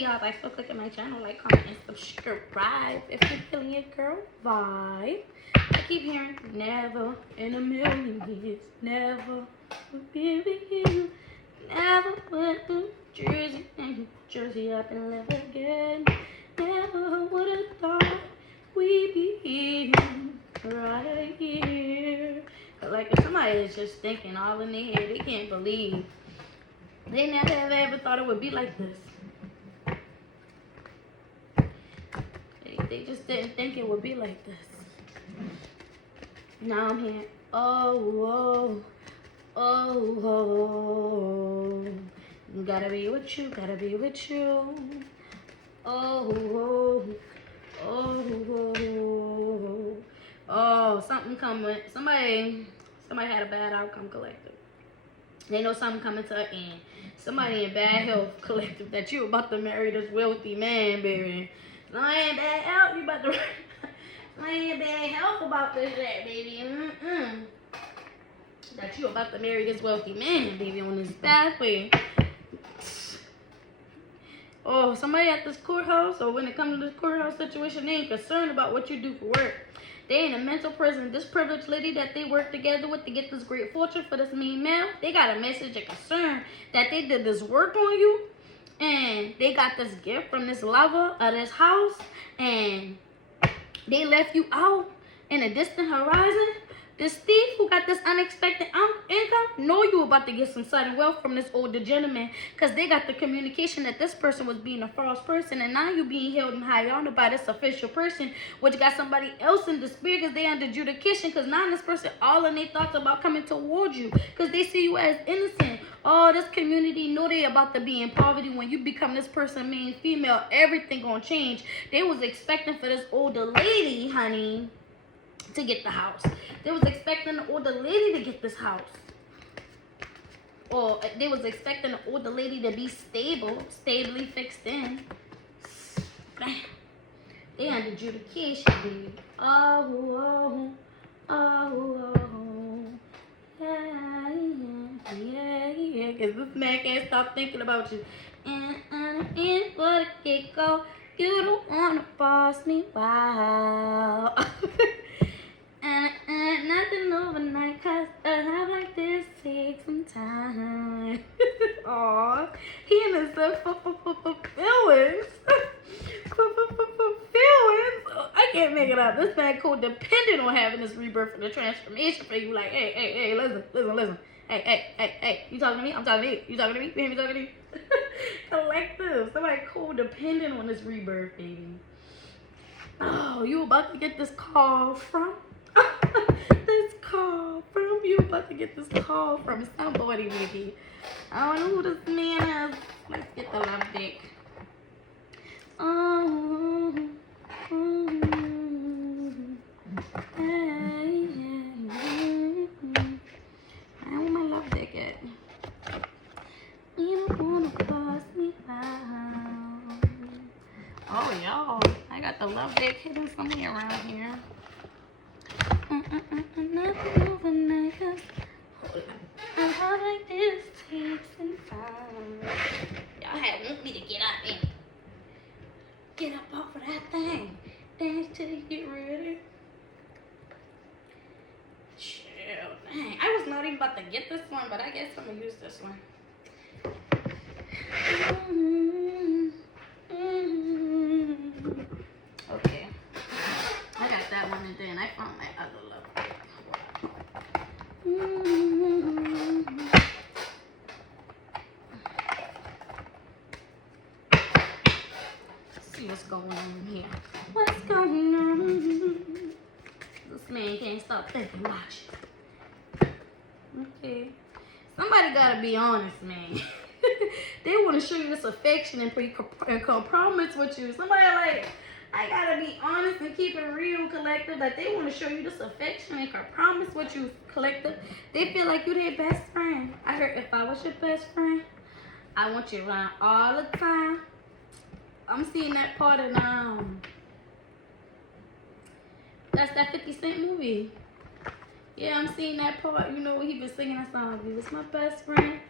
Y'all, thanks for clicking my channel. Like, comment, and subscribe if you're feeling your girl vibe. I keep hearing never in a million years, never would be with you. Never went to Jersey and New Jersey up and live again. Never would have thought we'd be here, right here. Like, if somebody is just thinking all in their head, they can't believe. They never ever thought it would be like this. They just didn't think it would be like this. Now I'm here. Oh, oh, oh. Gotta be with you, gotta be with you. Oh, oh. Oh, something coming. Somebody had a bad outcome, collective. They know something coming to an end. Somebody in bad health, collective, that you about to marry this wealthy man, baby. Somebody in bad health, you about to. Somebody in bad health about this shit, baby. That you about to marry this wealthy man, baby, on this pathway. Oh, somebody at this courthouse, or when it comes to this courthouse situation, they ain't concerned about what you do for work. They in a mental prison. This privileged lady that they work together with to get this great fortune for this mean man, they got a message of concern that they did this work on you, and they got this gift from this lover of this house, and they left you out in a distant horizon. This thief who got this unexpected income know you about to get some sudden wealth from this older gentleman, because they got the communication that this person was being a false person, and now you being held in high honor by this official person, which got somebody else in dispute because they under adjudication, because now this person all in their thoughts about coming towards you because they see you as innocent. Oh, this community know they about to be in poverty. When you become this person, mean female, everything gonna change. They was expecting for this older lady, honey, to get the house. They was expecting the older lady to get this house. Or they was expecting the older lady to be stably fixed in. They under adjudication, baby. Oh, yeah. Cause this man can't stop thinking about you. And for the get-go, you don't wanna boss me, wow. And nothing overnight, cause a love like this takes some time. Aw, he in his feelings. Feelings. I can't make it up. This man codependent on having this rebirth and the transformation for you. Like, hey, listen. Hey, you talking to me? I'm talking to you. You talking to me? You hear me talking to you? Collective. Somebody codependent on this rebirth, baby. Oh, you about to get this call from? You about to get this call from somebody, baby. I don't know who this man is. Let's get the love dick. Where my love dick at? You don't wanna pass me out. Oh, y'all, I got the love dick hidden somewhere around here. Nothing overnight, cause a love like this takes some time. Y'all had want me to get up off of that thing. Dance till you get ready. Chill, dang. I was not even about to get this one, but I guess I'm gonna use this one. Okay. I got that one, and then I found my other love. See what's going on here. What's going on? This man can't stop thinking about you. Okay. Somebody gotta be honest, man. They want to show you this affection and compromise with you. Somebody like, I gotta be honest and keep it real, collective. Like, they want to show you this affection and compromise with you, collective. They feel like you their best friend. I heard if I was your best friend, I want you around all the time. I'm seeing that part in that's that 50 Cent movie. Yeah, I'm seeing that part. You know, he been singing that song. He was my best friend.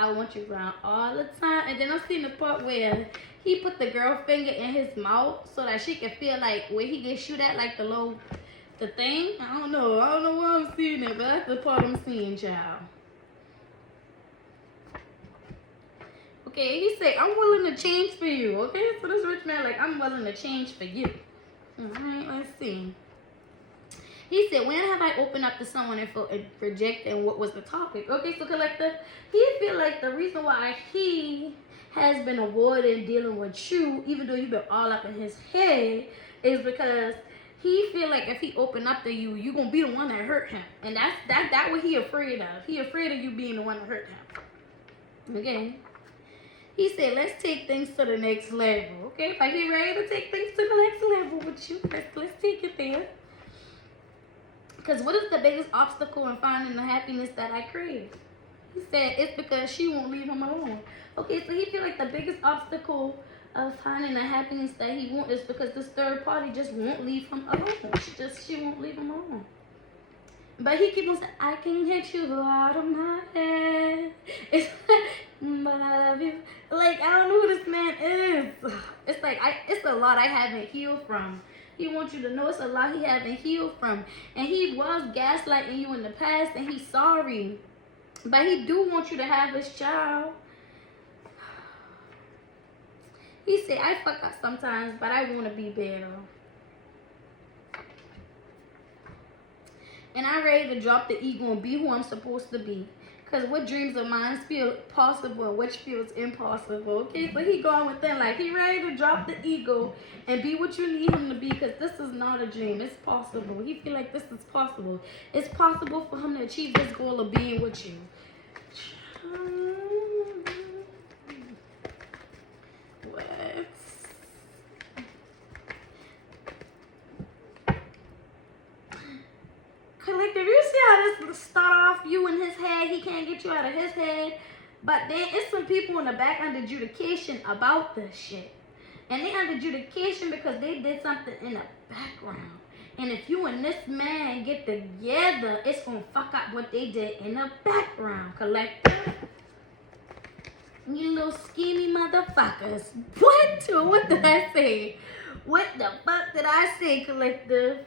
I want you around all the time. And then I'm seeing the part where he put the girl finger in his mouth so that she can feel like where he can shoot at, like the thing. I don't know why I'm seeing it, but that's the part I'm seeing, child. Okay, he said, I'm willing to change for you. Okay, so this rich man, like, I'm willing to change for you. Alright, let's see. He said, when have I opened up to someone and felt rejected, and what was the topic? Okay, so collective, he feel like the reason why he has been avoiding dealing with you, even though you've been all up in his head, is because he feel like if he open up to you, you gonna be the one that hurt him. And that's what he afraid of. He afraid of you being the one that hurt him. Okay. He said, let's take things to the next level. Okay, like he ready to take things to the next level with you. Let's take it there. Because what is the biggest obstacle in finding the happiness that I crave? He said, it's because she won't leave him alone. Okay, so he feel like the biggest obstacle of finding the happiness that he wants is because this third party just won't leave him alone. She won't leave him alone. But he keeps on saying, I can get you out of my head. It's like, but I love you. Like, I don't know who this man is. It's like, it's a lot I haven't healed from. He wants you to know it's a lot he haven't healed from. And he was gaslighting you in the past, and he's sorry. But he do want you to have his child. He said, I fuck up sometimes, but I want to be better. And I'm ready to drop the ego and be who I'm supposed to be. Because what dreams of mine feel possible and which feels impossible. Okay, so he going within, like he ready to drop the ego and be what you need him to be, because this is not a dream. It's possible. He feel like this is possible. It's possible for him to achieve this goal of being with you. What? Collective, you see how this start off you in his head, he can't get you out of his head, but then it's some people in the back under adjudication about this shit, and they under adjudication because they did something in the background, and if you and this man get together, it's gonna fuck up what they did in the background. Collective, you little schemy motherfuckers. What did I say? What the fuck did I say, collective?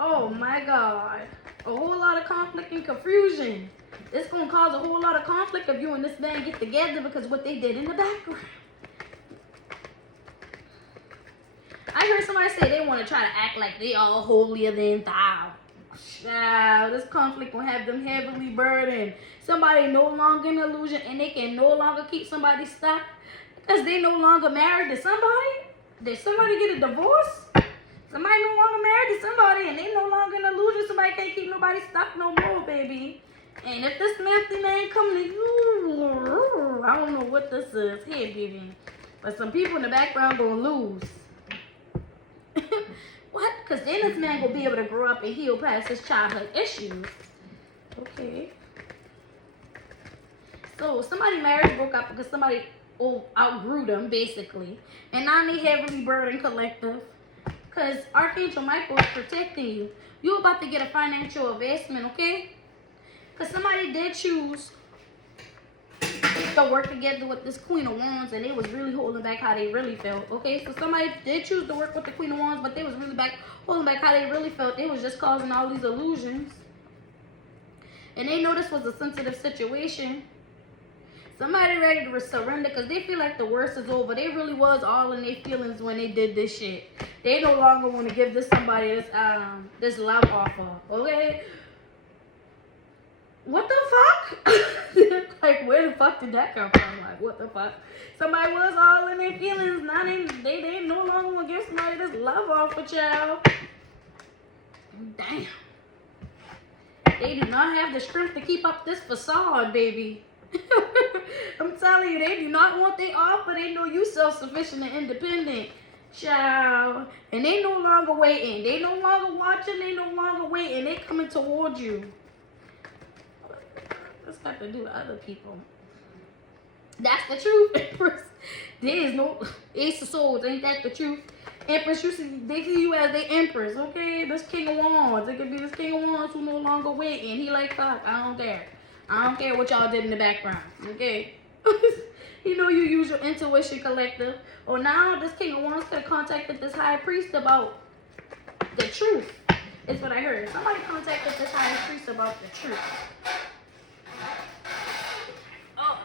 Oh my God. A whole lot of conflict and confusion. It's going to cause a whole lot of conflict if you and this man get together because what they did in the background. I heard somebody say they want to try to act like they all holier than thou. Child, this conflict will have them heavily burdened. Somebody no longer in illusion, and they can no longer keep somebody stuck because they no longer married to somebody. Did somebody get a divorce? Somebody no longer married to somebody, and they no longer in illusion. Somebody can't keep nobody stuck no more, baby. And if this nasty man come to you, I don't know what this is here, baby. But some people in the background gonna lose. What? Because then this man gonna be able to grow up and heal past his childhood issues. Okay. So somebody marriage broke up because somebody outgrew them, basically. And now they heavily burdened, collective. Because Archangel Michael is protecting you. You're about to get a financial investment, okay? Because somebody did choose to work together with this Queen of Wands, and they was really holding back how they really felt, okay? So somebody did choose to work with the Queen of Wands, but they was really holding back how they really felt. They was just causing all these illusions. And they know this was a sensitive situation. Somebody ready to surrender because they feel like the worst is over. They really was all in their feelings when they did this shit. They no longer want to give somebody this love offer. Okay? What the fuck? Like, where the fuck did that come from? Like, what the fuck? Somebody was all in their feelings. Now they no longer want to give somebody this love offer, child. Damn. They do not have the strength to keep up this facade, baby. I'm telling you, they do not want their offer. They know you self-sufficient and independent, child. And they no longer waiting. They no longer watching. They no longer waiting. They coming towards you. What's got to do with other people? That's the truth, Empress. There is no Ace of Swords. Ain't that the truth? Empress, they see you as the Empress, okay? This King of Wands. It could be this King of Wands who no longer waiting. He like, fuck, I don't care. I don't care what y'all did in the background, okay? You know you use your intuition, collective. Or now this King of Wands could have contacted this high priest about the truth. Is what I heard. Somebody contacted this high priest about the truth. Oh.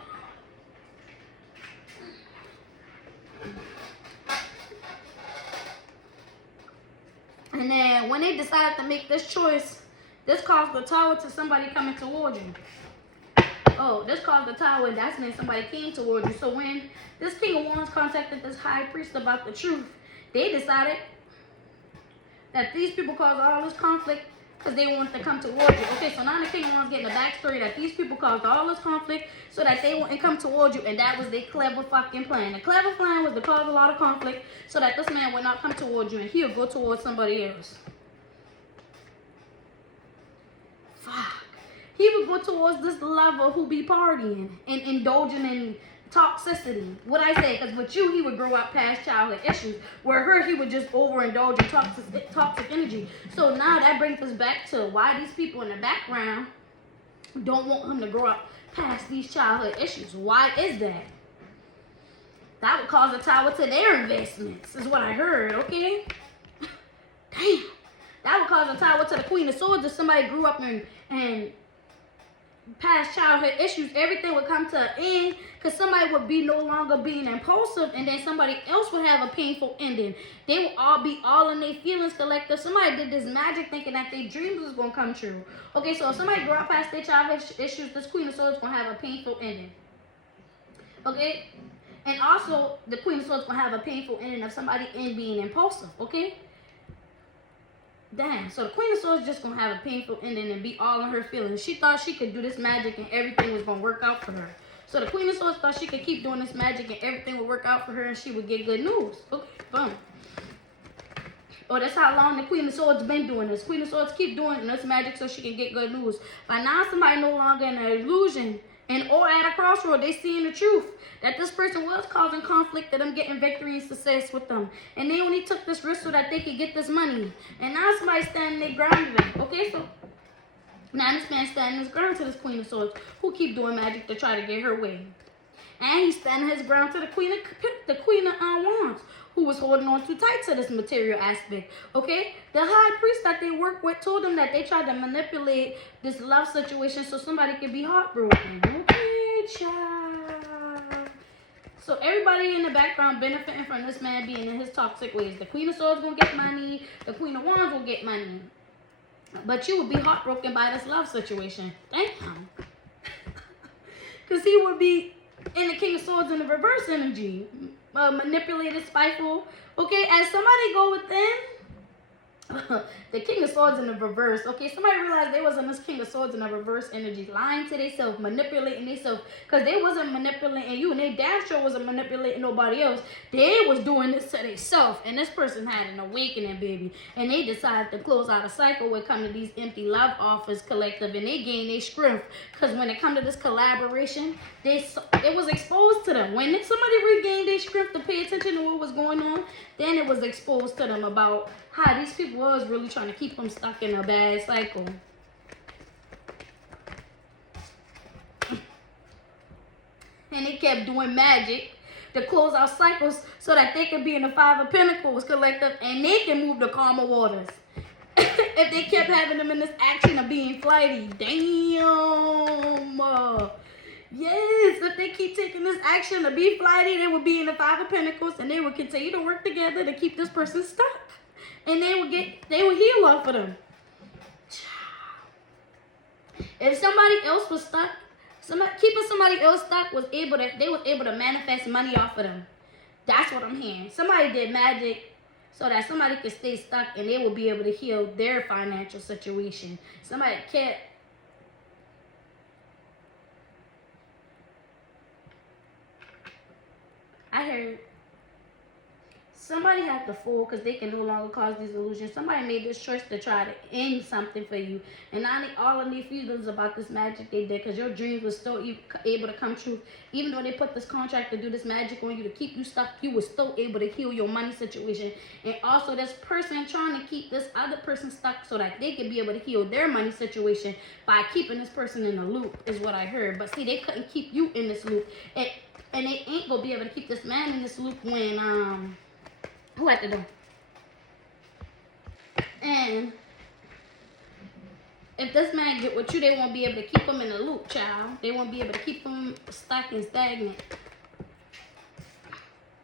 And then when they decided to make this choice, this caused the tower to somebody coming toward you. Oh, this caused the tower, and that's when somebody came toward you. So when this King of Wands contacted this high priest about the truth, they decided that these people caused all this conflict because they wanted to come towards you. Okay, so now the King of Wands getting the backstory that these people caused all this conflict so that they wouldn't come towards you, and that was their clever fucking plan. The clever plan was to cause a lot of conflict so that this man would not come towards you and he'll go towards somebody else. Fuck. He would go towards this lover who be partying and indulging in toxicity. What I say, because with you, he would grow up past childhood issues. Where her, he would just overindulge in toxic energy. So now that brings us back to why these people in the background don't want him to grow up past these childhood issues. Why is that? That would cause a tower to their investments, is what I heard, okay? Damn. That would cause a tower to the Queen of Swords if somebody grew up and past childhood issues. Everything would come to an end because somebody would be no longer being impulsive, and then somebody else would have a painful ending. They would all be all in their feelings, collective. Somebody did this magic thinking that their dreams was going to come true. Okay, so if somebody grew up past their childhood issues, this Queen of Swords is going to have a painful ending. Okay? And also, the Queen of Swords is going to have a painful ending of somebody in being impulsive. Okay? Damn, so the Queen of Swords is just going to have a painful ending and be all in her feelings. She thought she could do this magic and everything was going to work out for her. So the Queen of Swords thought she could keep doing this magic and everything would work out for her and she would get good news. Okay, boom. Oh, that's how long the Queen of Swords been doing this. Queen of Swords keep doing this magic so she can get good news. But now somebody no longer in an illusion and or at a crossroad, they seeing the truth. That this person was causing conflict, that them getting victory and success with them. And they only took this risk so that they could get this money. And now somebody's standing their ground with them. Okay, so now this man's standing his ground to this Queen of Swords who keep doing magic to try to get her way. And he's standing his ground to the Queen of Wands, who was holding on too tight to this material aspect. Okay? The high priest that they work with told them that they tried to manipulate this love situation so somebody could be heartbroken. Okay, child. So everybody in the background benefiting from this man being in his toxic ways. The Queen of Swords gonna get money. The Queen of Wands will get money. But you would be heartbroken by this love situation. Damn. Because he would be in the King of Swords in the reverse energy. Manipulated, spiteful. Okay, as somebody go within, the King of Swords in the reverse. Okay, somebody realized they was in this King of Swords in the reverse energy, lying to themselves, manipulating themselves, because they wasn't manipulating you, and they damn sure wasn't manipulating nobody else. They was doing this to themselves, and this person had an awakening, baby, and they decided to close out a cycle when it come to these empty love offers, collective, and they gained their strength, because when it come to this collaboration, it was exposed to them. When somebody regained their strength to pay attention to what was going on, then it was exposed to them about how these people was really trying to keep them stuck in a bad cycle. And they kept doing magic to close out cycles so that they could be in the Five of Pentacles, collective, and they can move the calmer waters. If they kept having them in this action of being flighty. Damn. Yes, if they keep taking this action to be flighty, they would be in the Five of Pentacles and they would continue to work together to keep this person stuck. And they would heal off of them. If somebody else was stuck, keeping somebody else stuck they was able to manifest money off of them. That's what I'm hearing. Somebody did magic so that somebody could stay stuck and they would be able to heal their financial situation. Somebody kept I heard Somebody had to fall because they can no longer cause these illusions. Somebody made this choice to try to end something for you. And now all of their feelings about this magic they did, because your dreams were still able to come true. Even though they put this contract to do this magic on you to keep you stuck, you were still able to heal your money situation. And also this person trying to keep this other person stuck so that they could be able to heal their money situation by keeping this person in a loop, is what I heard. But see, they couldn't keep you in this loop. And they ain't going to be able to keep this man in this loop when... Who at the door? And if this man get with you, they won't be able to keep him in the loop, child. They won't be able to keep him stuck and stagnant.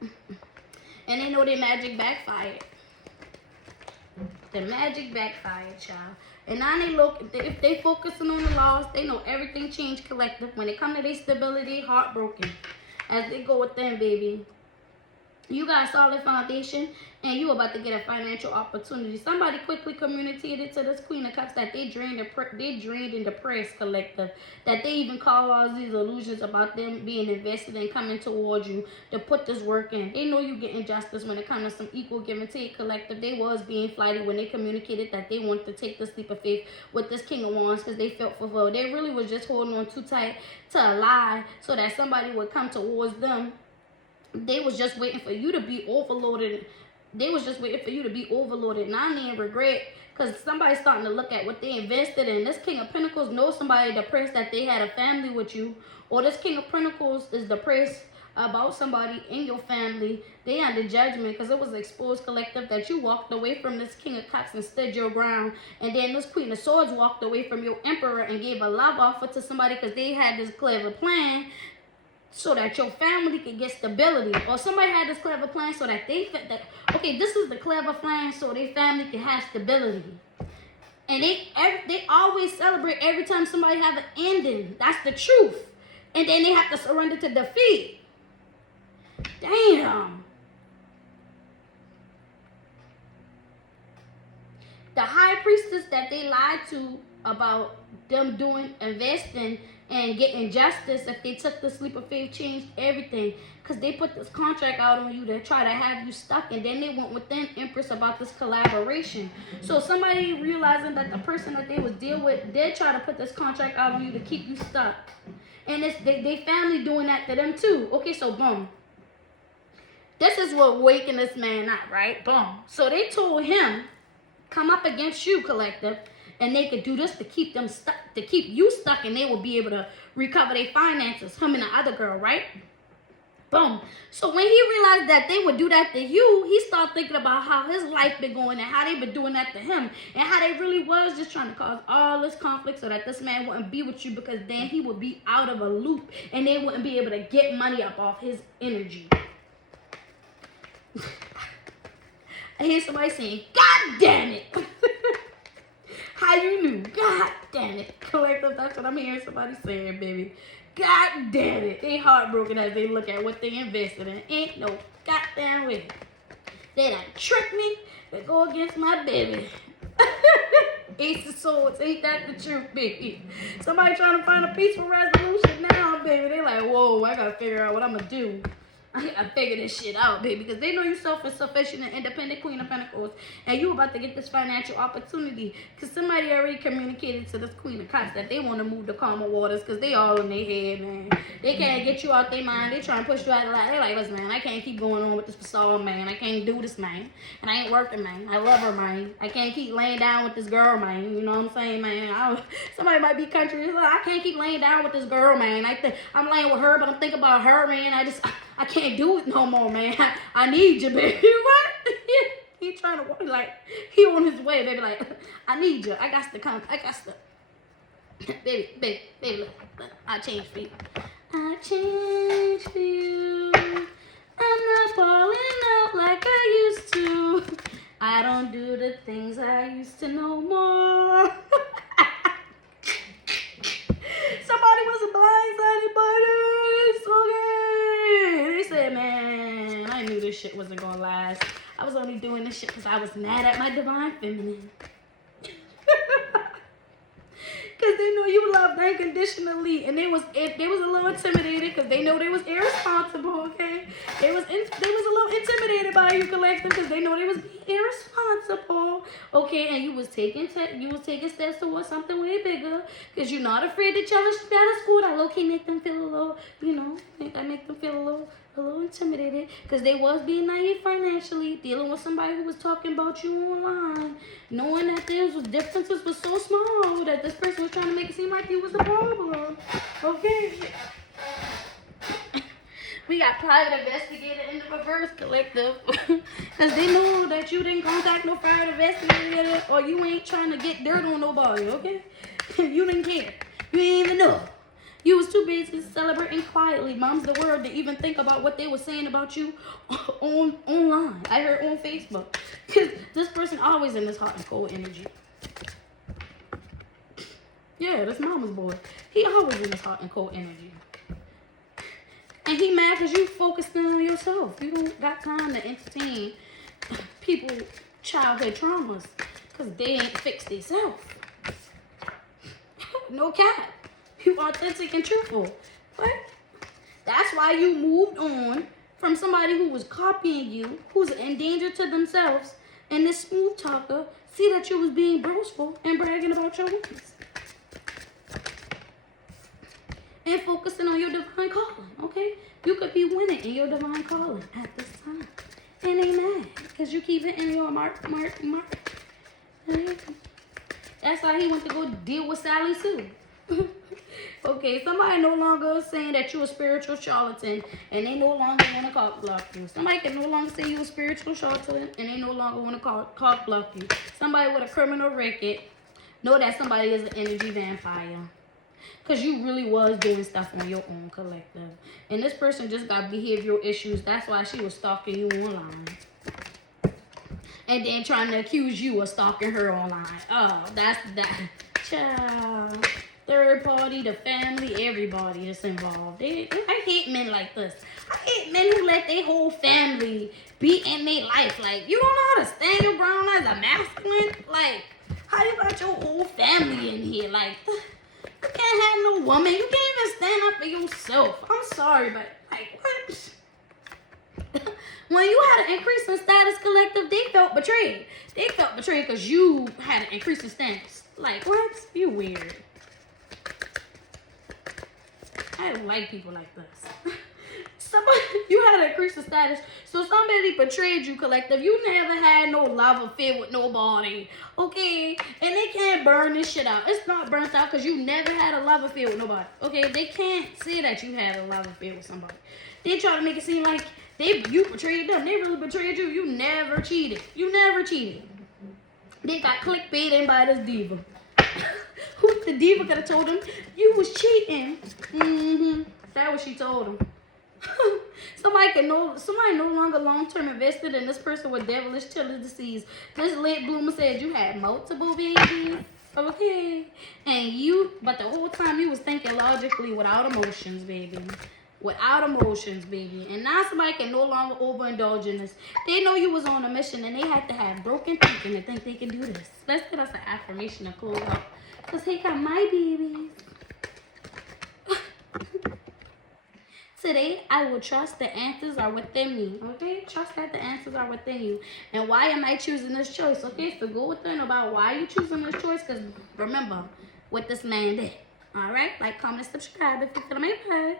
And they know their magic backfired. The magic backfired, child. And now they look, if they focusing on the laws, they know everything changed collective. When it come to their stability, heartbroken. As they go within, baby. You got a solid foundation, and you about to get a financial opportunity. Somebody quickly communicated to this Queen of Cups that they drained and depressed collective. That they even caused these illusions about them being invested and coming towards you to put this work in. They know you getting justice when it comes to some equal give and take collective. They was being flighty when they communicated that they wanted to take this leap of faith with this King of Wands because they felt fulfilled. They really was just holding on too tight to a lie so that somebody would come towards them. They was just waiting for you to be overloaded. They was just waiting for you to be overloaded. Now they in regret because somebody's starting to look at what they invested in. This King of Pentacles knows somebody depressed that they had a family with you. Or this King of Pentacles is depressed about somebody in your family. They under judgment because it was exposed collective that you walked away from this King of Cups and stood your ground. And then this Queen of Swords walked away from your Emperor and gave a love offer to somebody because they had this clever plan so that your family could get stability. Or somebody had this clever plan so that they felt that, okay, this is the clever plan so their family can have stability. And they always celebrate every time somebody have an ending. That's the truth. And then they have to surrender to defeat. Damn. The High Priestess that they lied to about them investing and getting justice, if they took this leap of faith, changed everything. Because they put this contract out on you to try to have you stuck. And then they went within Empress about this collaboration. So somebody realizing that the person that they was dealing with, they try to put this contract out on you to keep you stuck. And they family doing that to them too. Okay, so boom. This is what waking this man up, right? Boom. So they told him, come up against you, collective. And they could do this to keep them stuck, to keep you stuck, and they will be able to recover their finances. Him and the other girl, right? Boom. So when he realized that they would do that to you, he started thinking about how his life been going and how they been doing that to him. And how they really was just trying to cause all this conflict so that this man wouldn't be with you, because then he would be out of a loop and they wouldn't be able to get money up off his energy. I hear somebody saying, God damn it. How you knew? God damn it. Collective, that's what I'm hearing somebody saying, baby. God damn it. They heartbroken as they look at what they invested in. Ain't no goddamn way. They done tricked me to go against my baby. Ace of Swords. Ain't that the truth, baby? Somebody trying to find a peaceful resolution now, baby. They like, whoa, I gotta figure out what I'm gonna do. I gotta figure this shit out, baby, because they know you self-sufficient and independent Queen of Pentacles, and you about to get this financial opportunity, because somebody already communicated to this Queen of Cups that they want to move to calmer waters, because they all in their head, man. They can't get you out their mind. They trying to push you out of life. They're like, listen, man, I can't keep going on with this facade, man. I can't do this, man. And I ain't working, man. I love her, man. I can't keep laying down with this girl, man. You know what I'm saying, man? Somebody might be country. Like, I can't keep laying down with this girl, man. I'm laying with her, but I'm thinking about her, man. I can't do it no more, man. I need you, baby. What? He trying to, like, he on his way, baby. Like, I need you. I got to come. I got to. Baby, look. I changed for you. I changed for you. I'm not falling out like I used to. I don't do the things I used to no more. Somebody was blindsided by this. Okay. They said, man, I knew this shit wasn't gonna last. I was only doing this shit because I was mad at my divine feminine. Cause they know you loved unconditionally, and they was a little intimidated because they know they was irresponsible. Okay, they was a little intimidated by you, collective, because they know they was irresponsible. Okay, and you was taking steps towards something way bigger, because you're not afraid to challenge status quo. That low-key make them feel a little, make them feel a little intimidated, because they was being naive financially, dealing with somebody who was talking about you online, knowing that differences was so small that this person was trying to make it seem like you was the problem. Okay. We got private investigator in the reverse, collective, because they know that you didn't contact no private investigator, or you ain't trying to get dirt on nobody. Okay. You didn't care. You didn't even know. You was too busy celebrating quietly, mom's the word, to even think about what they were saying about you online. I heard on Facebook. Because this person always in this hot and cold energy. Yeah, that's mama's boy. He always in this hot and cold energy. And he mad because you focused on yourself. You don't got time to entertain people's childhood traumas because they ain't fixed themselves. No cap. You authentic and truthful. What? That's why you moved on from somebody who was copying you, who's in danger to themselves, and this smooth talker see that you was being boastful and bragging about your wins. And focusing on your divine calling, okay? You could be winning in your divine calling at this time. And they mad, because you keep hitting your mark. That's why he went to go deal with Sally Sue. Okay, somebody no longer saying that you a spiritual charlatan, and they no longer want to cock block you. Somebody can no longer say you a spiritual charlatan, and they no longer want to cock block you. Somebody with a criminal record know that somebody is an energy vampire, because you really was doing stuff on your own, collective. And this person just got behavioral issues. That's why she was stalking you online. And then trying to accuse you of stalking her online. Oh, that's that. Child. Third party, the family, everybody that's involved. I hate men like this. I hate men who let their whole family be in their life. Like, you don't know how to stand your ground as a masculine? Like, how you got your whole family in here? Like, you can't have no woman. You can't even stand up for yourself. I'm sorry, but, like, what? When you had an increase in status, collective, they felt betrayed. They felt betrayed because you had an increase in status. Like, what? You weird. I don't like people like this. You had an increase in status, so somebody betrayed you, collective. You never had no love affair with nobody, okay? And they can't burn this shit out. It's not burnt out because you never had a love affair with nobody, okay? They can't say that you had a love affair with somebody. They try to make it seem like you betrayed them. They really betrayed you. You never cheated. You never cheated. They got clickbaited by this diva. Who the diva could have told him you was cheating? That's what she told him. Somebody no longer long-term invested in this person with devilish tendencies. This late bloomer said you had multiple babies, okay? But the whole time you was thinking logically without emotions, baby. Without emotions, baby. And now somebody can no longer overindulge in this. They know you was on a mission and they had to have broken thinking to think they can do this. Let's get us an affirmation to close out. Because they got my babies. Today, I will trust the answers are within me, okay? Trust that the answers are within you. And why am I choosing this choice, okay? So go within about why you choosing this choice, because remember what this man did, all right? Like, comment, subscribe if you feel my vibe.